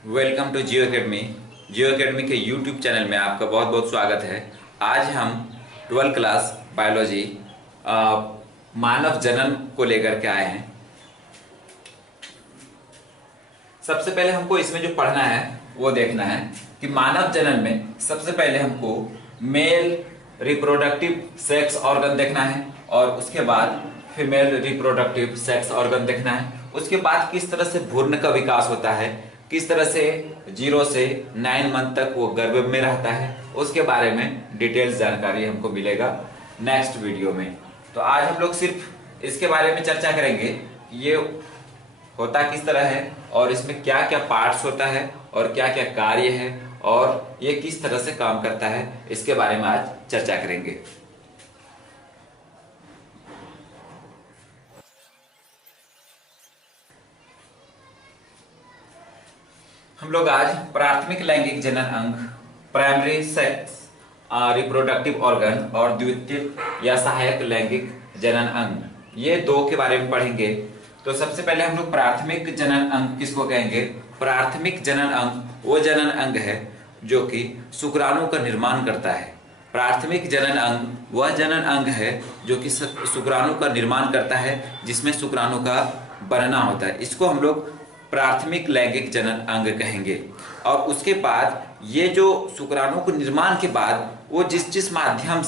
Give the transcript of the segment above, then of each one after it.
Welcome to Jio academy. Jio academy के YouTube channel में आपका बहुत बहुत स्वागत है। आज हम 12th क्लास बायोलॉजी मानव जनन को लेकर के आए हैं। सबसे पहले हमको इसमें जो पढ़ना है वो देखना है कि मानव जनन में सबसे पहले हमको मेल रिप्रोडक्टिव सेक्स ऑर्गन देखना है और उसके बाद फीमेल रिप्रोडक्टिव सेक्स ऑर्गन देखना है। उसके बाद किस तरह से भ्रूण का विकास होता है, किस तरह से 0 से 9 मंथ तक वो गर्भ में रहता है, उसके बारे में डिटेल्स जानकारी हमको मिलेगा नेक्स्ट वीडियो में। तो आज हम लोग सिर्फ इसके बारे में चर्चा करेंगे कि ये होता किस तरह है और इसमें क्या क्या पार्ट्स होता है और क्या क्या कार्य है और ये किस तरह से काम करता है, इसके बारे में आज चर्चा करेंगे। हम लोग आज प्राथमिक लैंगिक जनन अंग, प्राइमरी सेक्स रिप्रोडक्टिव ऑर्गन और द्वितीयक या सहायक लैंगिक जनन अंग, ये दो के बारे में पढ़ेंगे। तो सबसे पहले हम लोग प्राथमिक जनन अंग किसको कहेंगे? प्राथमिक जनन अंग वो जनन अंग है जो कि शुक्राणु का निर्माण करता है। प्राथमिक जनन अंग वह जनन अंग है जो कि शुक्राणु का निर्माण करता है, जिसमें शुक्राणु का बनना होता है। इसको हम लोग प्राथमिक लैंगिक जनन अंग कहेंगे। और उसके बाद ये जो शुक्राणु के निर्माण के बाद वो जिस जिस माध्यम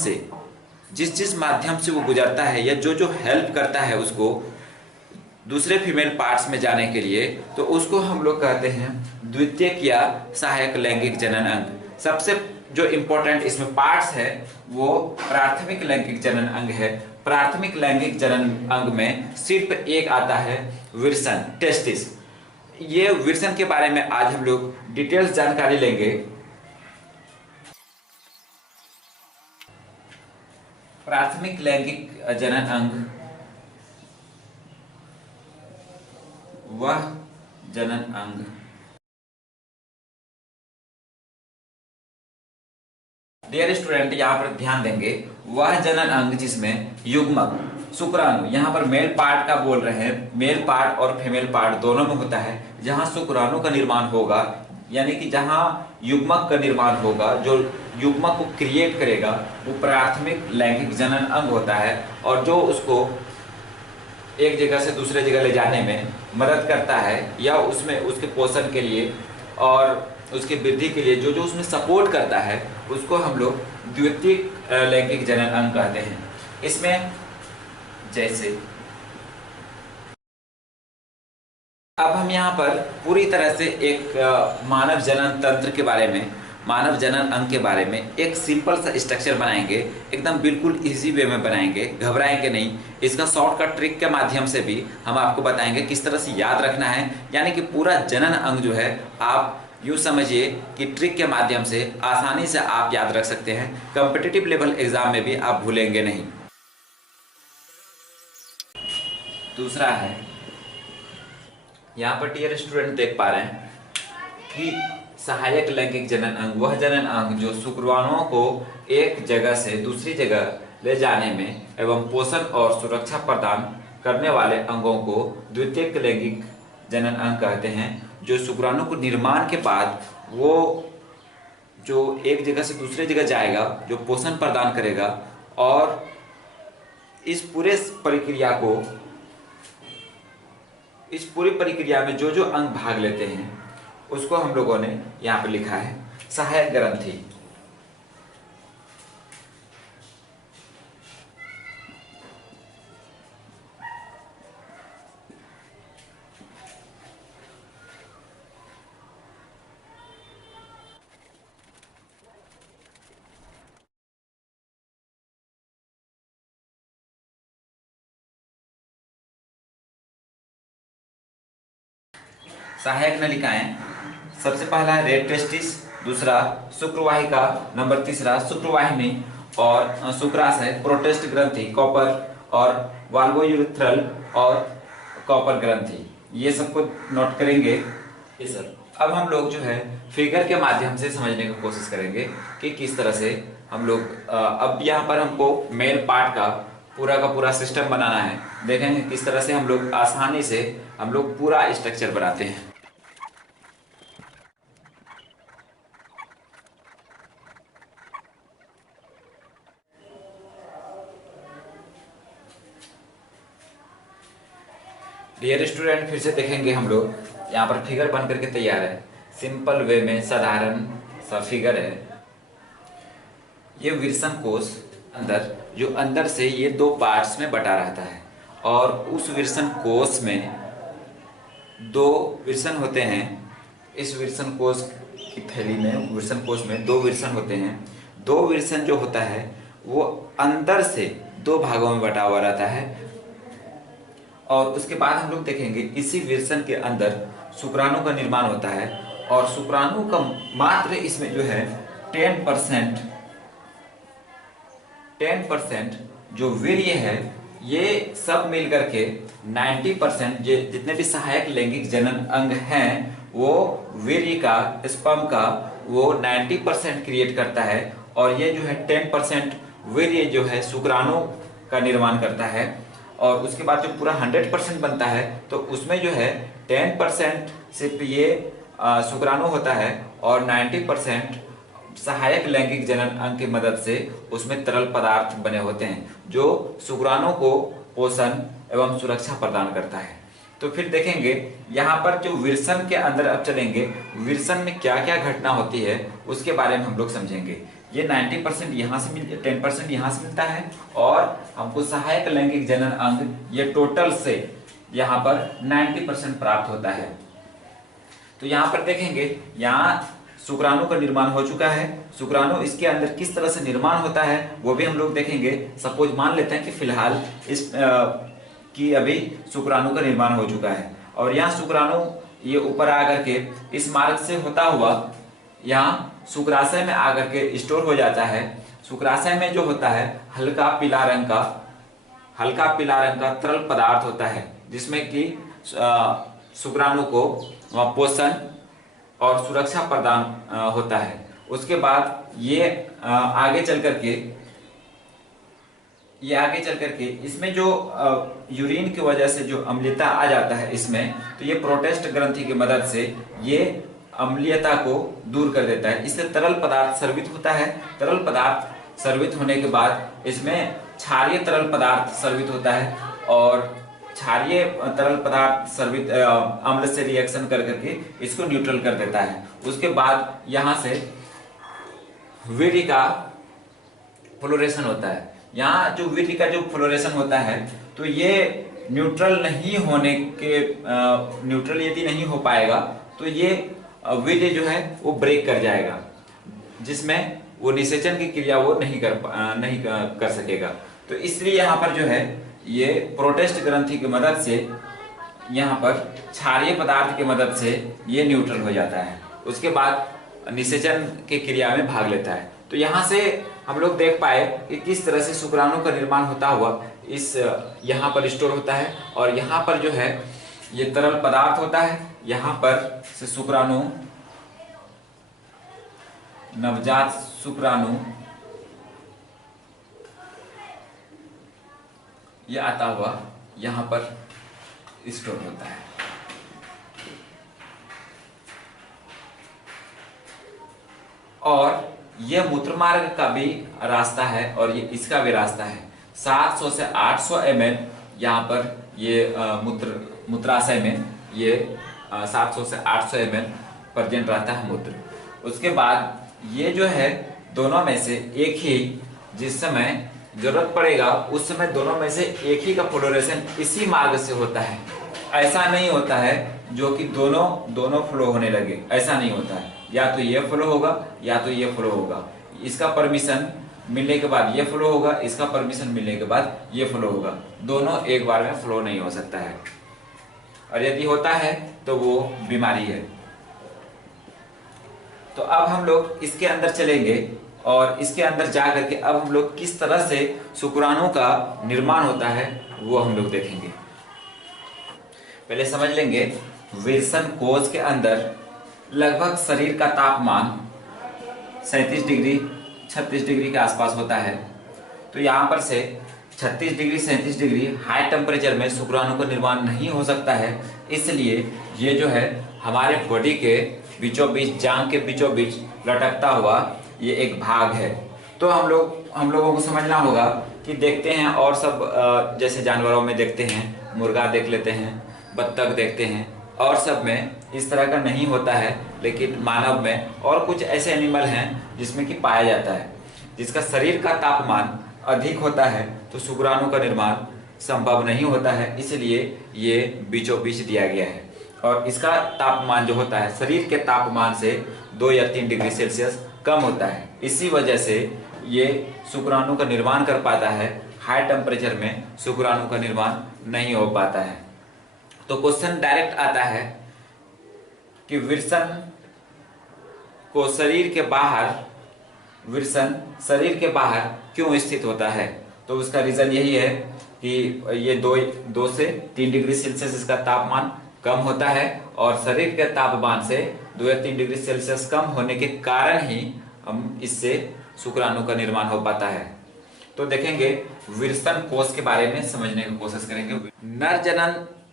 से वो गुजरता है या जो जो हेल्प करता है उसको दूसरे फीमेल पार्ट्स में जाने के लिए, तो उसको हम लोग कहते हैं द्वितीयक या सहायक लैंगिक जनन अंग। सबसे जो इम्पोर्टेंट इसमें पार्ट्स है वो प्राथमिक लैंगिक जनन अंग है। प्राथमिक लैंगिक जनन अंग में सिर्फ एक आता है विर्सन, टेस्टिस। ये विर्सन के बारे में आज हम लोग डिटेल्स जानकारी लेंगे। प्राथमिक लैंगिक जनन अंग वह जनन अंग डियर स्टूडेंट, यहाँ पर ध्यान देंगे, वह जनन अंग जिसमें युग्मक शुक्राणु, यहाँ पर मेल पार्ट का बोल रहे हैं, मेल पार्ट और फीमेल पार्ट दोनों में होता है, जहाँ शुक्राणु का निर्माण होगा, यानी कि जहाँ युग्मक का निर्माण होगा, जो युग्मक को क्रिएट करेगा वो प्राथमिक लैंगिक जनन अंग होता है। और जो उसको एक जगह से दूसरे जगह ले जाने में मदद करता है या उसमें उसके पोषण के लिए और उसकी वृद्धि के लिए जो जो उसमें सपोर्ट करता है, उसको हम लोग द्वितीयक लैंगिक जनन अंग कहते हैं। इसमें जैसे अब हम यहाँ पर पूरी तरह से एक मानव जनन तंत्र के बारे में, मानव जनन अंग के बारे में एक सिंपल सा स्ट्रक्चर बनाएंगे, एकदम बिल्कुल इजी वे में बनाएंगे, घबराएंगे नहीं। इसका शॉर्टकट ट्रिक के माध्यम से भी हम आपको बताएंगे किस तरह से याद रखना है। यानी कि पूरा जनन अंग जो है आप यूँ समझिए कि ट्रिक के माध्यम से आसानी से आप याद रख सकते हैं। कॉम्पिटिटिव लेवल एग्जाम में भी आप भूलेंगे नहीं। दूसरा है, यहाँ पर डियर स्टूडेंट देख पा रहे हैं कि सहायक लैंगिक जनन अंग वह जनन अंग जो शुक्राणुओं को एक जगह से दूसरी जगह ले जाने में एवं पोषण और सुरक्षा प्रदान करने वाले अंगों को द्वितीयक लैंगिक जनन अंग कहते हैं। जो शुक्राणु को निर्माण के बाद वो जो एक जगह से दूसरी जगह जाएगा, जो पोषण प्रदान करेगा, और इस पूरी प्रक्रिया में जो जो अंग भाग लेते हैं उसको हम लोगों ने यहाँ पर लिखा है सहायक ग्रंथि। सहायक नलिकाएं, सबसे पहला है रेड टेस्टिस, दूसरा शुक्रवाहिका, नंबर तीसरा शुक्रवाहिनी और शुक्राशय, प्रोटेस्ट ग्रंथि, कॉपर और वाल्वोयूरेथ्रल और कॉपर ग्रंथि, ये सबको नोट करेंगे। ये सर अब हम लोग जो है फिगर के माध्यम से समझने की कोशिश करेंगे कि किस तरह से हम लोग अब यहाँ पर हमको मेल पार्ट का पूरा सिस्टम बनाना है। देखेंगे किस तरह से हम लोग आसानी से हम लोग पूरा स्ट्रक्चर बनाते हैं। डियर स्टूडेंट, फिर से देखेंगे हम लोग। यहाँ पर फिगर बन करके तैयार है, सिंपल वे में साधारण सा फिगर है। ये विल्सन कोष अंदर जो अंदर से ये दो पार्ट्स में बटा रहता है, और उस विल्सन कोष में दो विल्सन होते हैं। इस विल्सन कोष की थैली में, विल्सन कोष में दो विल्सन होते हैं। दो विल्सन जो होता है वो अंदर से दो भागों में बटा हुआ रहता है। और उसके बाद हम लोग देखेंगे इसी विल्सन के अंदर शुक्राणु का निर्माण होता है, और शुक्राणु का मात्र इसमें जो है 10% जो वीर्य है, ये सब मिल करके 90% जितने भी सहायक लैंगिक जनन अंग हैं वो वीर्य का, स्पर्म का, वो 90% क्रिएट करता है। और ये जो है 10% वीर्य जो है शुक्राणु का निर्माण करता है। और उसके बाद जो पूरा 100% बनता है तो उसमें जो है 10% सिर्फ ये शुक्राणु होता है, और 90% सहायक लैंगिक जनन अंग की मदद से उसमें तरल पदार्थ बने होते हैं जो शुक्राणु को पोषण एवं सुरक्षा प्रदान करता है। तो फिर देखेंगे यहाँ पर जो विल्सन के अंदर अब चलेंगे, विल्सन में क्या क्या घटना होती है उसके बारे में हम लोग समझेंगे। ये 90% यहाँ से 10% यहाँ से मिलता है, और हमको सहायक लैंगिक जनन अंग ये टोटल से यहाँ पर 90% प्राप्त होता है। तो यहाँ पर देखेंगे, यहाँ शुक्राणु का निर्माण हो चुका है। शुक्राणु इसके अंदर किस तरह से निर्माण होता है वो भी हम लोग देखेंगे। सपोज मान लेते हैं कि फिलहाल इस कि अभी शुक्राणु का निर्माण हो चुका है, और यहाँ शुक्राणु ये ऊपर आकर के इस मार्ग से होता हुआ यहाँ शुक्राशय में आकर के स्टोर हो जाता है। शुक्राशय में जो होता है हल्का पीला रंग का तरल पदार्थ होता है, जिसमें कि शुक्राणु को पोषण और सुरक्षा प्रदान होता है। उसके बाद ये आगे चल करके इसमें जो यूरिन की वजह से जो अम्लीयता आ जाता है इसमें, तो ये प्रोटेस्ट ग्रंथि की मदद से ये अम्लीयता को दूर कर देता है। इससे तरल पदार्थ स्रवित होता है। तरल पदार्थ स्रवित होने के बाद इसमें क्षारीय तरल पदार्थ स्रवित होता है, और क्षारीय तरल पदार्थ स्रवित अम्ल से रिएक्शन कर करके इसको न्यूट्रल कर देता है। उसके बाद यहाँ से वीर्य का फ्लोरेशन होता है। यहाँ जो वीर्य का जो फ्लोरेशन होता है, तो ये न्यूट्रल यदि नहीं हो पाएगा तो ये वीर्य जो है वो ब्रेक कर जाएगा, जिसमें वो निषेचन की क्रिया वो नहीं कर सकेगा। तो इसलिए यहाँ पर जो है ये प्रोटेस्ट ग्रंथि की मदद से यहाँ पर क्षारीय पदार्थ की मदद से ये न्यूट्रल हो जाता है। उसके बाद निषेचन की क्रिया में भाग लेता है। तो यहाँ से हम लोग देख पाए कि किस तरह से शुक्राणु का निर्माण होता हुआ इस यहाँ पर स्टोर होता है, और यहाँ पर जो है ये तरल पदार्थ होता है। यहाँ पर से शुक्राणु, नवजात शुक्राणु ये आता हुआ यहाँ पर स्टोर होता है। और यह मूत्र मार्ग का भी रास्ता है, और ये इसका भी रास्ता है। 700 से 800 ml यहाँ पर ये मूत्राशय में ये 700 से 800 ml प्रेजेंट रहता है मूत्र। उसके बाद ये जो है दोनों में से एक ही, जिस समय जरूरत पड़ेगा उस समय दोनों में से एक ही का फ्लोरेशन इसी मार्ग से होता है। ऐसा नहीं होता है जो कि दोनों फ्लो होने लगे, ऐसा नहीं होता है। या तो ये फ्लो होगा या तो ये फ्लो होगा। इसका परमिशन मिलने के बाद ये फ्लो होगा, इसका परमिशन मिलने के बाद ये फ्लो होगा। दोनों एक बार में फ्लो नहीं हो सकता है, और यदि होता है तो वो बीमारी है। तो अब हम लोग इसके अंदर चलेंगे, और इसके अंदर जा करके अब हम लोग किस तरह से शुक्राणु का निर्माण होता है वो हम लोग देखेंगे। पहले समझ लेंगे, विल्सन कोष के अंदर लगभग शरीर का तापमान 37 डिग्री 36 डिग्री के आसपास होता है। तो यहाँ पर से 36 डिग्री 37 डिग्री हाई टेम्परेचर में शुक्राणु का निर्माण नहीं हो सकता है। इसलिए ये जो है हमारे बॉडी के बीचों बीच, जांग के बीचों बीच लटकता हुआ ये एक भाग है। तो हम लोगों को समझना होगा कि देखते हैं और सब जैसे जानवरों में देखते हैं, मुर्गा देख लेते हैं, बत्तख देखते हैं, और सब में इस तरह का नहीं होता है, लेकिन मानव में और कुछ ऐसे एनिमल हैं जिसमें कि पाया जाता है। जिसका शरीर का तापमान अधिक होता है तो शुक्राणु का निर्माण संभव नहीं होता है, इसलिए ये बीचों बीच दिया गया है। और इसका तापमान जो होता है शरीर के तापमान से 2 या 3 डिग्री सेल्सियस कम होता है। इसी वजह से ये शुक्राणु का निर्माण कर पाता है। हाई टेम्परेचर में शुक्राणु का निर्माण नहीं हो पाता है। तो क्वेश्चन डायरेक्ट आता है कि विल्सन को शरीर के बाहर क्यों स्थित होता है। तो उसका रीजन यही है कि ये 2 से 3 डिग्री सेल्सियस इसका तापमान कम होता है, और शरीर के तापमान से 2 या 3 डिग्री सेल्सियस कम होने के कारण ही हम इससे शुक्राणु का निर्माण हो पाता है। तो देखेंगे विल्सन कोष के बारे में समझने की कोशिश करेंगे। नर जनन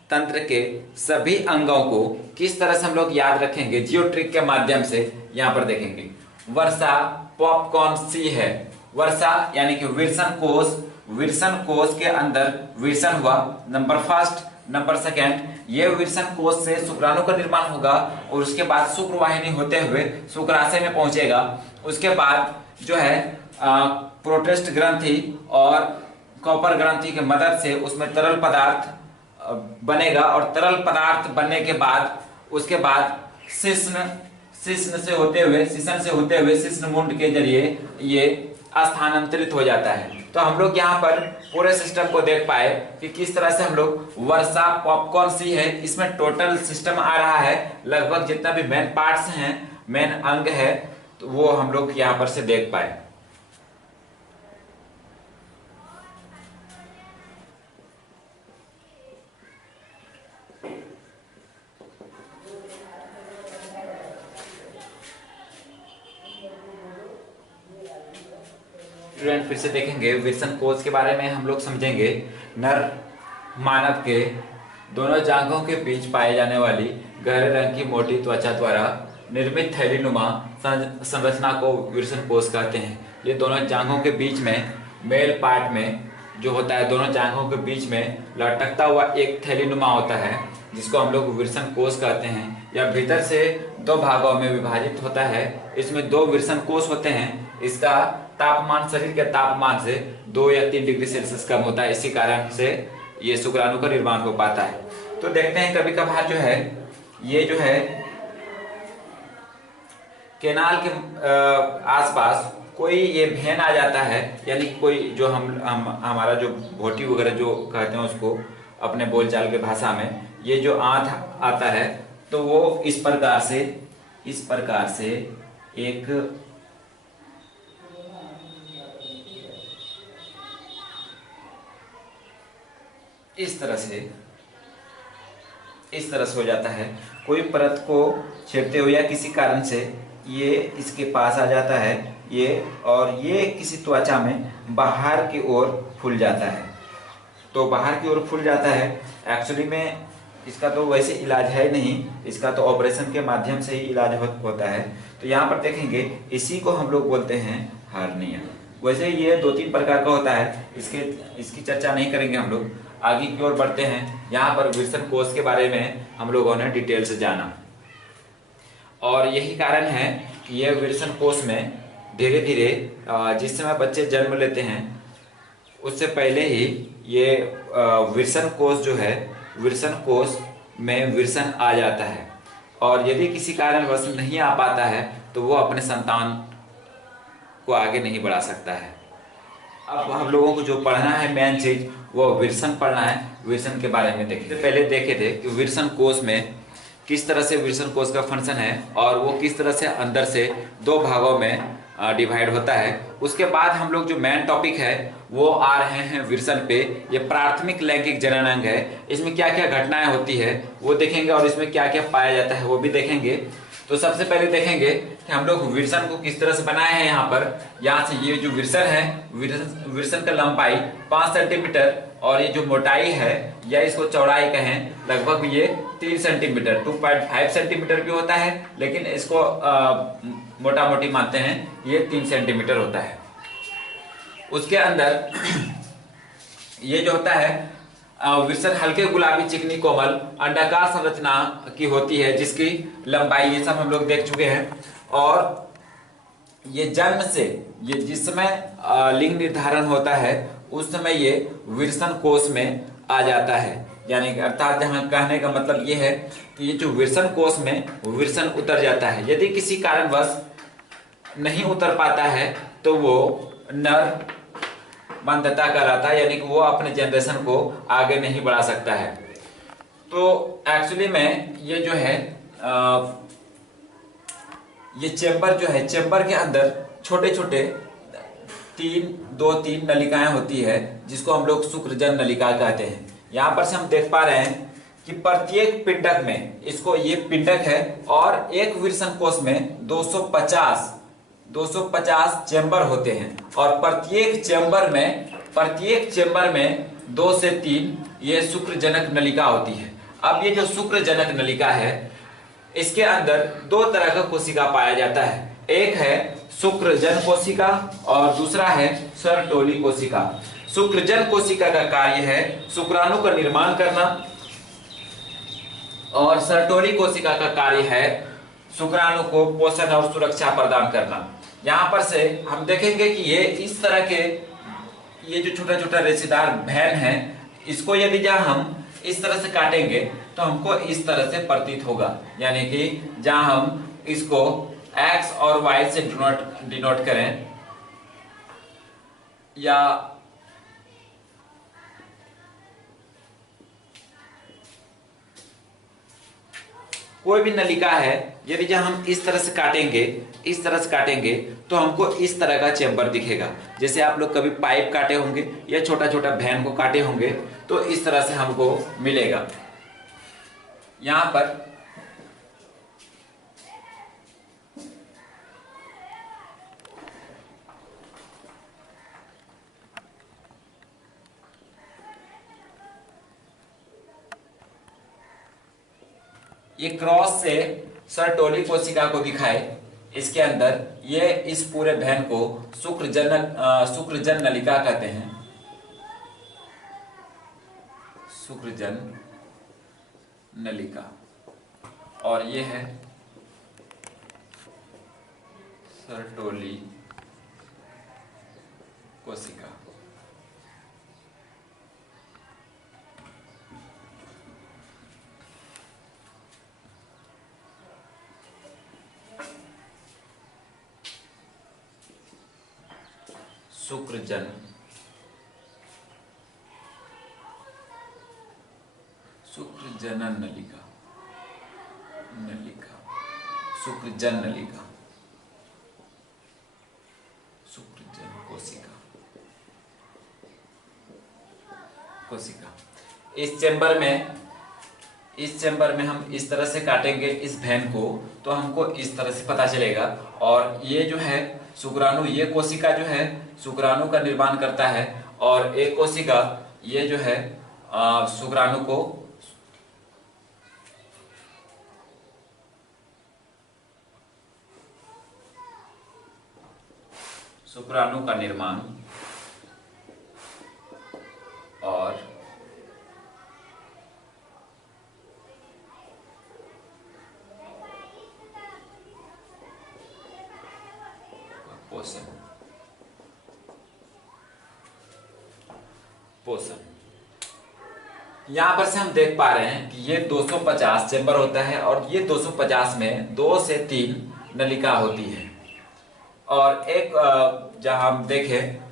तंत्र के सभी अंगों को किस तरह से हम लोग याद रखेंगे, जियो ट्रिक के माध्यम से यहाँ पर देखेंगे। वर्षा पॉपकॉर्न सी है। वर्षा यानी कि विल्सन कोष के अंदर विल्सन हुआ, नंबर फर्स्ट। नंबर सेकेंड, ये विल्सन कोष से शुक्राणु का निर्माण होगा, और उसके बाद शुक्रवाहिनी होते हुए शुक्राशय में पहुंचेगा। उसके बाद जो है प्रोटेस्ट ग्रंथि और कॉपर ग्रंथि की मदद से उसमें तरल पदार्थ बनेगा, और तरल पदार्थ बनने के बाद उसके बाद शिश्न से होते हुए शिश्न मुंड के जरिए ये स्थानांतरित हो जाता है। तो हम लोग यहाँ पर पूरे सिस्टम को देख पाए कि किस तरह से हम लोग वर्षा पॉपकॉर्न सी है, इसमें टोटल सिस्टम आ रहा है। लगभग जितना भी मेन पार्ट्स हैं, मेन अंग है, तो वो हम लोग यहाँ पर से देख पाए। स्टूडेंट फिर से देखेंगे विल्सन कोष के बारे में हम लोग समझेंगे। नर मानव के दोनों जांघों के बीच पाए जाने वाली गहरे रंग की मोटी त्वचा द्वारा निर्मित थैलीनुमा संरचना को विल्सन कोष कहते हैं। ये दोनों जांघों के बीच में मेल पार्ट में जो होता है, दोनों जांघों के बीच में लटकता हुआ एक थैलीनुमा होता है, जिसको हम लोग विल्सन कोष कहते हैं। यह भीतर से 2 भागों में विभाजित होता है। इसमें 2 विल्सन कोष होते हैं। इसका तापमान शरीर के तापमान से 2 या 3 डिग्री सेल्सियस कम होता है, इसी कारण से ये शुक्राणु का निर्माण हो पाता है। तो देखते हैं कभी कभार जो है ये जो है केनाल के आसपास कोई ये भेन आ जाता है, यानी कोई जो हमारा जो भोटी वगैरह जो कहते हैं उसको अपने बोलचाल के भाषा में, ये जो आंत आता है, तो वो इस प्रकार से एक इस तरह से हो जाता है। कोई परत को छेड़ते हुए या किसी कारण से ये इसके पास आ जाता है ये, और ये किसी त्वचा में बाहर की ओर फूल जाता है। तो बाहर की ओर फूल जाता है। एक्चुअली में इसका तो वैसे इलाज है नहीं, इसका तो ऑपरेशन के माध्यम से ही इलाज होता है। तो यहाँ पर देखेंगे इसी को हम लोग बोलते हैं हार्निया। वैसे ये 2-3 प्रकार का होता है, इसकी चर्चा नहीं करेंगे हम लोग। आगे की ओर बढ़ते हैं। यहाँ पर विल्सन कोष के बारे में हम लोगों ने डिटेल से जाना, और यही कारण है कि यह विल्सन कोष में धीरे धीरे जिस समय बच्चे जन्म लेते हैं उससे पहले ही ये विल्सन कोष जो है, विल्सन कोष में विल्सन आ जाता है, और यदि किसी कारणवश नहीं आ पाता है तो वो अपने संतान को आगे नहीं बढ़ा सकता है। अब हम लोगों को जो पढ़ना है मेन चीज वो विल्सन पढ़ना है। विल्सन के बारे में पहले देखे थे कि विल्सन कोष में किस तरह से विल्सन कोष का फंक्शन है, और वो किस तरह से अंदर से 2 भागों में डिवाइड होता है। उसके बाद हम लोग जो मेन टॉपिक है वो आ रहे हैं विल्सन पे। ये प्राथमिक लैंगिक जनन अंग है, इसमें क्या क्या घटनाएं होती है वो देखेंगे, और इसमें क्या क्या पाया जाता है वो भी देखेंगे। तो सबसे पहले देखेंगे कि हम लोग विल्सन को किस तरह से बनाए हैं। यहाँ से ये जो विल्सन है, विल्सन का लंबाई 5 सेंटीमीटर, और ये जो मोटाई है या इसको चौड़ाई कहें, लगभग ये 3 सेंटीमीटर 2.5 सेंटीमीटर भी होता है, लेकिन इसको मोटा मोटी मानते हैं, ये 3 सेंटीमीटर होता है। उसके अंदर ये जो होता है विल्सन हल्के गुलाबी चिकनी कोमल अंडाकार संरचना की होती है, जिसकी लंबाई, ये सब हम लोग देख चुके हैं। और ये जन्म से, ये जिस समय लिंग निर्धारण होता है उस समय ये विल्सन कोष में आ जाता है। यानी कि अर्थात जहां कहने का मतलब ये है कि ये जो विल्सन कोष में विल्सन उतर जाता है। यदि किसी कारणवश नहीं उतर पाता है तो वो नर मंदता कहलाता है, यानी कि वो अपने जनरेशन को आगे नहीं बढ़ा सकता है। तो एक्चुअली में ये जो है ये चेंबर जो है, चेंबर के अंदर छोटे छोटे दो तीन नलिकाएं होती है, जिसको हम लोग शुक्रजन नलिका कहते हैं। यहाँ पर से हम देख पा रहे हैं कि प्रत्येक पिंडक में, इसको ये पिंडक है और एक विल्सन कोष में 250 चेंबर होते हैं और प्रत्येक चेंबर में 2 से 3 ये शुक्रजनक नलिका होती है। अब ये जो शुक्रजनक नलिका है, इसके अंदर 2 तरह का कोशिका पाया जाता है। एक है शुक्रजन कोशिका और दूसरा है सर्टोली कोशिका। शुक्रजन कोशिका का कार्य है शुक्राणु का निर्माण करना और सर्टोली कोशिका का कार्य है शुक्राणु को पोषण और सुरक्षा प्रदान करना। यहाँ पर से हम देखेंगे कि ये इस तरह के, ये जो छोटा छोटा रेशेदार वैन है, इसको यदि जहाँ हम इस तरह से काटेंगे तो हमको इस तरह से प्रतीत होगा। यानी कि जहाँ हम इसको x और y से डिनोट करें, या कोई भी नलिका है, यदि जब हम इस तरह से काटेंगे तो हमको इस तरह का चेंबर दिखेगा। जैसे आप लोग कभी पाइप काटे होंगे या छोटा छोटा वैन को काटे होंगे तो इस तरह से हमको मिलेगा। यहां पर ये क्रॉस से सर्टोली कोशिका को दिखाए, इसके अंदर ये इस पूरे वैन को शुक्रजन नलिका कहते हैं। शुक्रजन नलिका, और ये है सर्टोली कोशिका। शुक्रजन शुक्रजनन नलिका, शुक्रजन नलिका, शुक्रजन कोशिका। इस चेंबर में हम इस तरह से काटेंगे इस वैन को तो हमको इस तरह से पता चलेगा। और ये जो है शुक्राणु, ये कोशिका जो है शुक्राणु का निर्माण करता है और एक कोशिका ये जो है शुक्राणु को शुक्राणु का निर्माण और पोषण। यहां पर से हम देख पा रहे हैं कि ये 250 चेंबर होता है और ये 250 में 2 से 3 नलिका होती है। और एक जहां हम देखें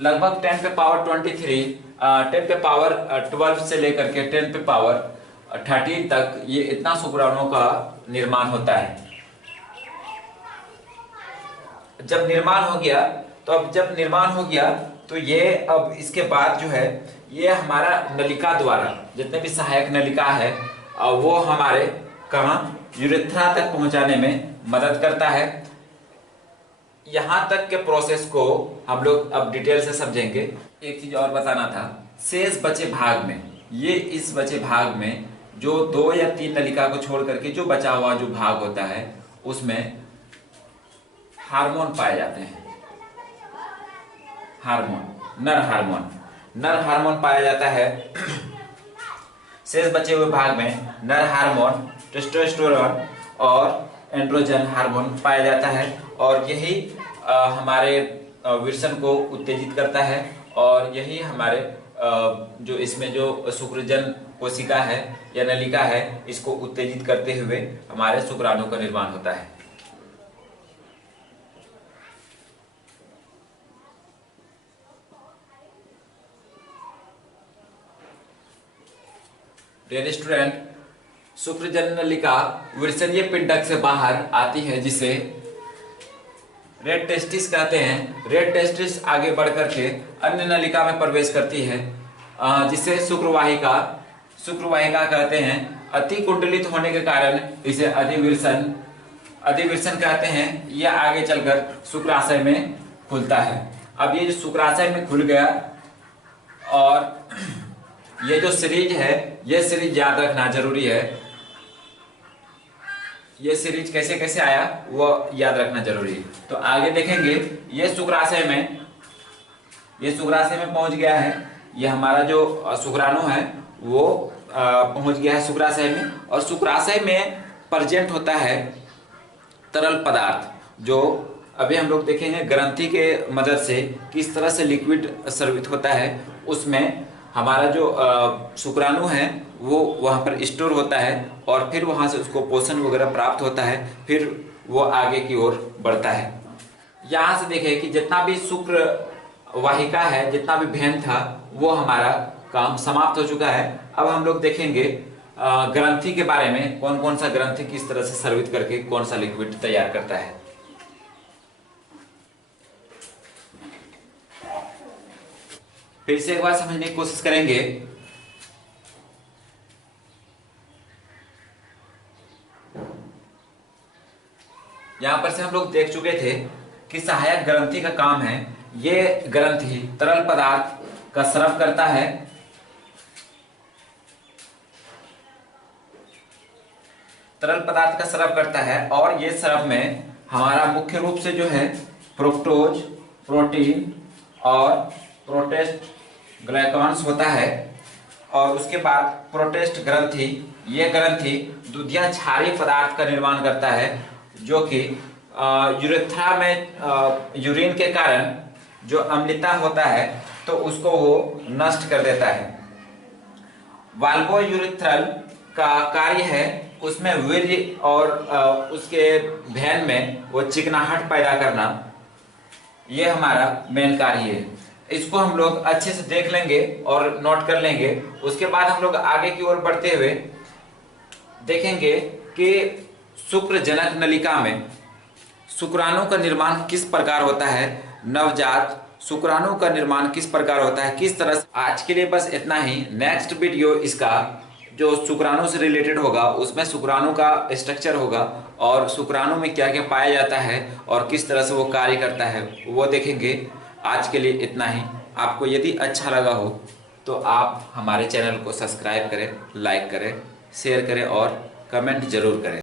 लगभग 10 पे पावर 23, 10 पे पावर 12 से लेकर के 10 पे पावर 13 तक ये इतना शुक्राणुओं का निर्माण होता है। जब निर्माण हो गया तो ये अब इसके बाद जो है ये हमारा नलिका द्वारा जितने भी सहायक नलिका है वो हमारे कहाँ यूरेथ्रा तक पहुंचाने में मदद करता है। यहाँ तक के प्रोसेस को हम लोग अब डिटेल से समझेंगे। एक चीज और बताना था, शेष बचे भाग में, ये इस बचे भाग में जो 2 या 3 नलिका को छोड़ करके जो बचा हुआ जो भाग होता है उसमें हार्मोन पाए जाते हैं। हार्मोन, नर हार्मोन पाया जाता है। शेष बचे हुए भाग में नर हार्मोन, टेस्टोस्टेरोन और एंड्रोजन हार्मोन पाया जाता है और यही हमारे विरसन को उत्तेजित करता है और यही हमारे जो इसमें जो शुक्रजन कोशिका है या नलिका है इसको उत्तेजित करते हुए हमारे शुक्राणु का निर्माण होता है। डियर स्टूडेंट, शुक्रजन नलिका विरसनीय पिंडक से बाहर आती है जिसे रेड टेस्टिस कहते हैं। रेड टेस्टिस आगे बढ़ करके अन्य नलिका में प्रवेश करती है जिसे शुक्रवाहिका कहते हैं। अति कुंडलित होने के कारण इसे अधिविरसन कहते हैं। यह आगे चलकर शुक्राशय में खुलता है। अब ये जो शुक्राशय में खुल गया और ये जो सीरीज है, ये सीरीज याद रखना जरूरी है। ये सीरीज कैसे कैसे आया वो याद रखना जरूरी है। तो आगे देखेंगे, ये शुक्राशय में पहुंच गया है। ये हमारा जो शुक्राणु है वो पहुंच गया है शुक्राशय में और शुक्राशय में प्रेजेंट होता है तरल पदार्थ जो अभी हम लोग देखेंगे ग्रंथि के मदद से किस तरह से लिक्विड स्रावित होता है। उसमें हमारा जो शुक्राणु है वो वहाँ पर स्टोर होता है और फिर वहाँ से उसको पोषण वगैरह प्राप्त होता है, फिर वो आगे की ओर बढ़ता है। यहाँ से देखें कि जितना भी शुक्र वाहिका है, जितना भी भेन था, वो हमारा काम समाप्त हो चुका है। अब हम लोग देखेंगे ग्रंथि के बारे में, कौन कौन सा ग्रंथि किस तरह से स्रावित करके कौन सा लिक्विड तैयार करता है। फिर से एक बार समझने की कोशिश करेंगे। यहां पर से हम लोग देख चुके थे कि सहायक ग्रंथि का काम है, ये ग्रंथि तरल पदार्थ का स्राव करता है। तरल पदार्थ का स्राव करता है और ये स्राव में हमारा मुख्य रूप से जो है फ्रुक्टोज, प्रोटीन और प्रोटेस्ट ग्लाइकॉन्स होता है। और उसके बाद प्रोटेस्ट ग्रंथि, ये ग्रंथि दूधिया क्षारीय पदार्थ का निर्माण करता है जो कि यूरेथ्रा में यूरिन के कारण जो अम्लता होता है तो उसको वो नष्ट कर देता है। वाल्वोयूरेथ्रल का कार्य है उसमें वीर्य और उसके भेन में वो चिकनाहट पैदा करना, ये हमारा मेन कार्य है। इसको हम लोग अच्छे से देख लेंगे और नोट कर लेंगे। उसके बाद हम लोग आगे की ओर बढ़ते हुए देखेंगे कि शुक्रजनक नलिका में शुक्राणु का निर्माण किस प्रकार होता है, नवजात शुक्राणु का निर्माण किस प्रकार होता है, किस तरह से। आज के लिए बस इतना ही। नेक्स्ट वीडियो इसका जो शुक्राणु से रिलेटेड होगा, उसमें शुक्राणु का स्ट्रक्चर होगा और शुक्राणु में क्या क्या पाया जाता है और किस तरह से वो कार्य करता है वो देखेंगे। आज के लिए इतना ही। आपको यदि अच्छा लगा हो तो आप हमारे चैनल को सब्सक्राइब करें, लाइक करें, शेयर करें और कमेंट जरूर करें।